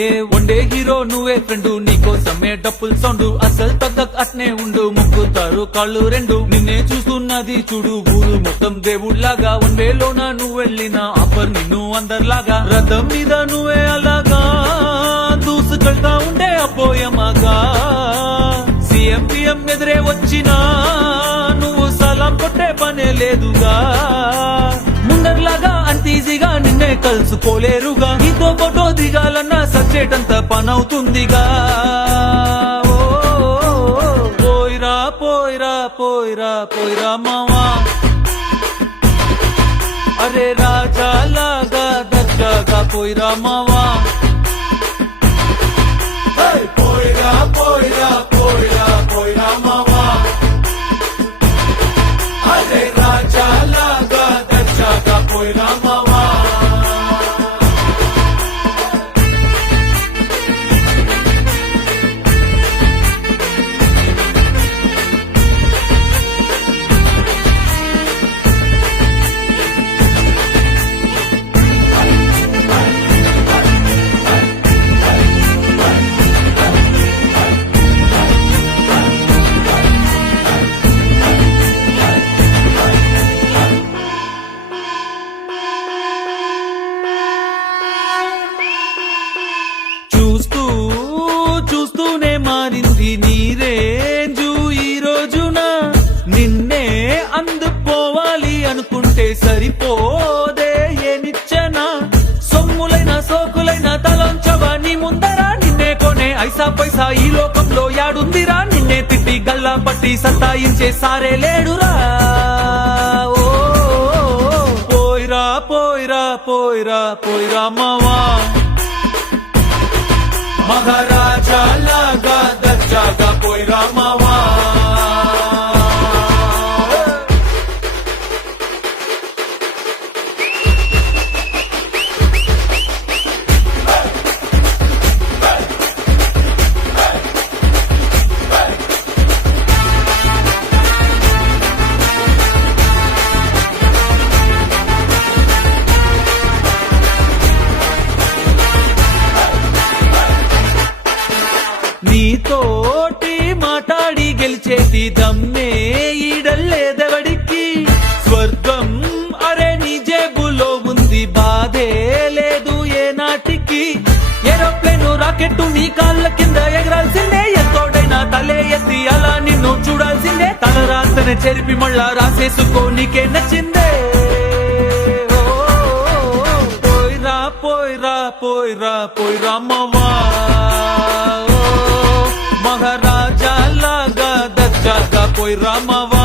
ఏ వండే హీరో నువ్వే ఫ్రెండు, నీకోసమే డప్పుల్ సౌండ్, అసలు తగ్గక్ అట్నే ఉండు, ముక్కుతారు కాళ్ళు రెండు, నిన్నే చూస్తున్నది చూడు ఊరు మొత్తం దేవుళ్లాగా, వన్ వేలోన నువ్వు వెళ్ళిన ఆఫర్ నిన్ను అందరిలాగా, రథం మీద నువ్వే అలాగా దూసుకెళ్తా ఉండే అపోయమాగా, సీఎం పిఎం ఎదురే వచ్చినా నువ్వు సలాం కొట్టే పనే లేదుగా, ముందర్లాగా అంత ఈజీగా నిన్నే కలుసుకోలేరుగా, నీతో ఫోటో దిగాలన్నా సచ్చేటంత పనవుతుందిగా. పోయిరా పోయిరా పోయిరా పోయిరా మావా, అరే రాజాలాగా దర్జాగా పోయిరా మావా, పోయిరా పోయిరా పోయిరా పోయిరా మావా, అరే రాజాలాగా దర్జాగా పోయిరా మావా. చూస్తూనే మారింది నీ రేంజు ఈ రోజున, నిన్నే అందుకోవాలి అనుకుంటే సరిపోదే ఏ నిచ్చెన, సొమ్ములైన సోకులైన తలంచవా నీ ముందరా, నిన్నే కొనే ఐసా పైసా ఈ లోకంలో యాడుందిరా, నిన్నే తిట్టి గల్లా పట్టి సత్తాయించే సారే లేడురా. ఓ పోయిరా పోయిరా పోయిరా పోయిరా మావా, మహారాజా లాగా దర్జాగా పోయిరా మావా. నీతోటి మాట్లాడి గెలిచేది దమ్మే ఈడల్లేదెవడికి, స్వర్గం అరే నీ జేబులో ఉంది, బాధే లేదు ఏ నాటికి, ఏరోప్లేను రాకెట్టు నీ కాళ్ళ కింద ఎగరాల్సిందే, ఎంతోడైనా తలే ఎత్తి అలా నిన్ను చూడాల్సిందే, తల రాతనే చెరిపి మళ్ళా రాసేసుకో నీకే నచ్చిందే. పోయిరా పోయిరా పోయిరా పోయిరా మావా, మహారాజా లాగా దర్జాగా పోయిరా మావా.